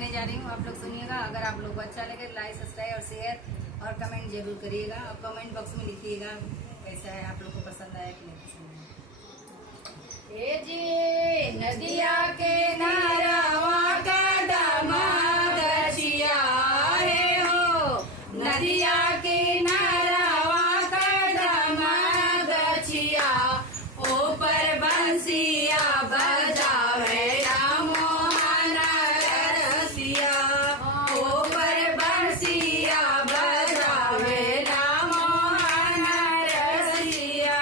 गाने जा रही हूँ, आप लोग सुनिएगा। अगर आप लोग को अच्छा लगे लाइक सब्सक्राइब और शेयर और कमेंट जरूर करिएगा और कमेंट बॉक्स में लिखिएगा कैसा है, आप लोग को पसंद आया कि नहीं पसंद आया। ए जी नदिया के नारावा कदम गछिया है हो, नदिया के नारावा कदम गछिया, ऊपर बंसिया बजावे मोहन रसिया, ऊपर बंसिया बजावे मोहन रसिया।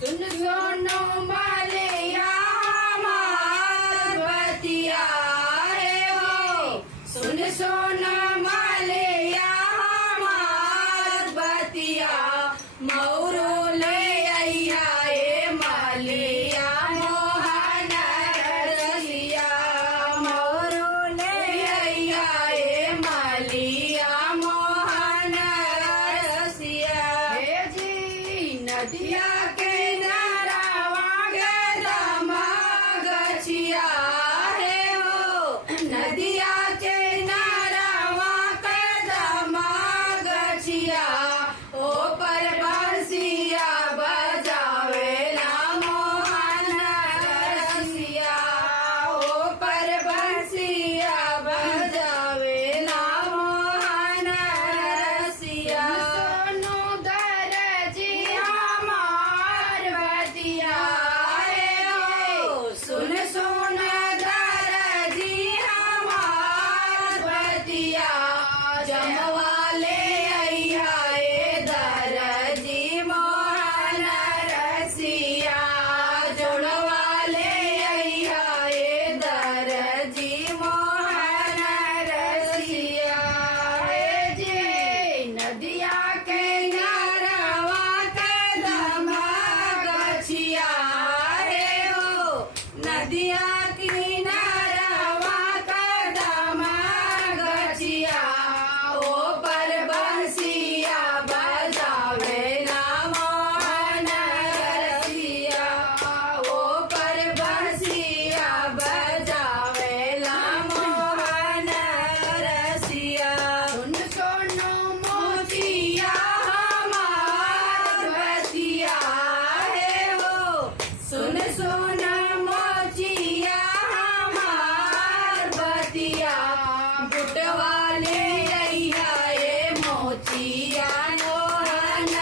सुन सोनो मालिया हमार बतिया रे हो, सुन सोनो मालिया हमार बतिया, मौरो ले अइहा ए मालिया मोहन रसिया, मौरो ले अइहा ए मालिया मोहन रसिया। हे जी नदिया के नारावा गदम गछिया हे हो, नदिया के नारावा कदम गछिया, ऊपर बंसिया बजावेला मोहन रसिया, ऊपर बंसिया बजावेला मोहन रसिया। सोनू दरजी हमार बतिया रे हो, सुन सुन दरजी हमार बतिया, जमवाले अइहा ए दरजी मोहन रसिया, जोड़वाले अइहा ए दरजी मोहन रसिया। हे जी नदिया के नारावा कदम गछिया रे हो, नदिया की नारावा कदम गछिया, ऊपर बंसिया बजावेला मोहन रसिया, ऊपर बंसिया बजावेला मोहन रसिया। सुन सोनो मोतिया हमार बतिया हे हो, सुन सुन मोतिया हमार बतिया, बुटवाले अइहा ए मोतिया मोहन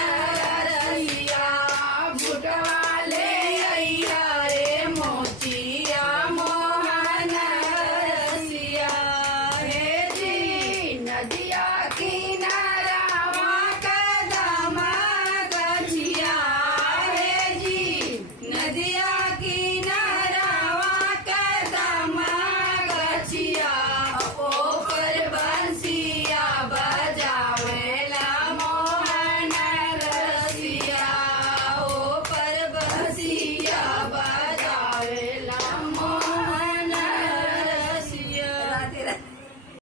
रसिया, बुटवाले अइहा रे मोतिया मोहन रसिया। हे जी नदिया की नारावा कदम गछिया